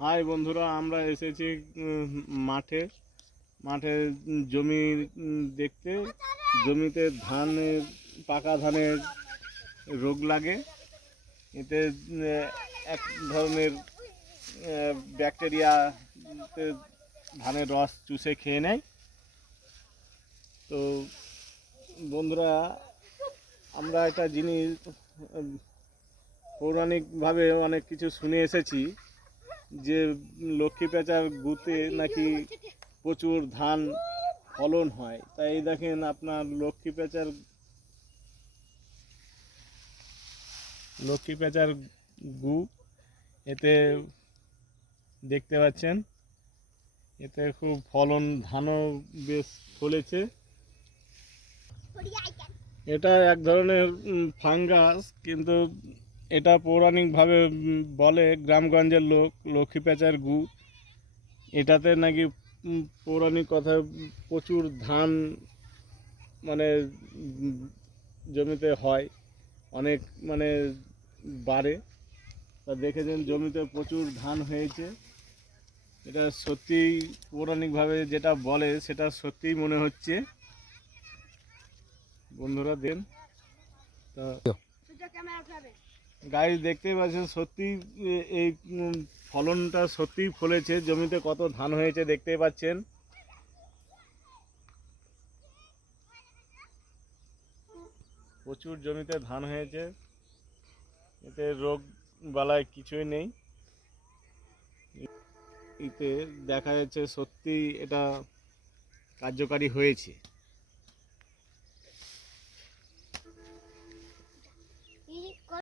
High বন্ধুরা, আমরা এসেছি মাঠে মাঠে জমি দেখতে। জমিতে ধানের, পাকা ধানের রোগ লাগে। এতে এক ধরনের ব্যাকটেরিয়া ধানের রস চুষে খেয়ে নেয়। তো বন্ধুরা, আমরা একটা জিনিস পৌরাণিকভাবে অনেক কিছু শুনে এসেছি যে লক্ষ্মী পেঁচার গুতে নাকি প্রচুর ধান ফলন হয়। তাই দেখেন আপনার লক্ষ্মী পেঁচার গু এতে দেখতে পাচ্ছেন, এতে খুব ফলন, ধানও বেশ ফলেছে। এটা এক ধরনের ফাঙ্গাস, কিন্তু এটা পৌরাণিকভাবে বলে গ্রামগঞ্জের লোক লক্ষ্মী পেঁচার গু। এটাতে নাকি পৌরাণিক কথায় প্রচুর ধান মানে জমিতে হয়, অনেক মানে বাড়ে। তা দেখেছেন জমিতে প্রচুর ধান হয়েছে। এটা সত্যিই পৌরাণিকভাবে যেটা বলে সেটা সত্যিই মনে হচ্ছে। বন্ধুরা দেন তা গাড়ি দেখতেই পাচ্ছেন, সত্যি এই ফলনটা সত্যিই ফলেছে। জমিতে কত ধান হয়েছে দেখতেই পাচ্ছেন। প্রচুর জমিতে ধান হয়েছে, এতে রোগ বালাই কিছুই নেই। এতে দেখা যাচ্ছে সত্যি এটা কার্যকারী হয়েছে।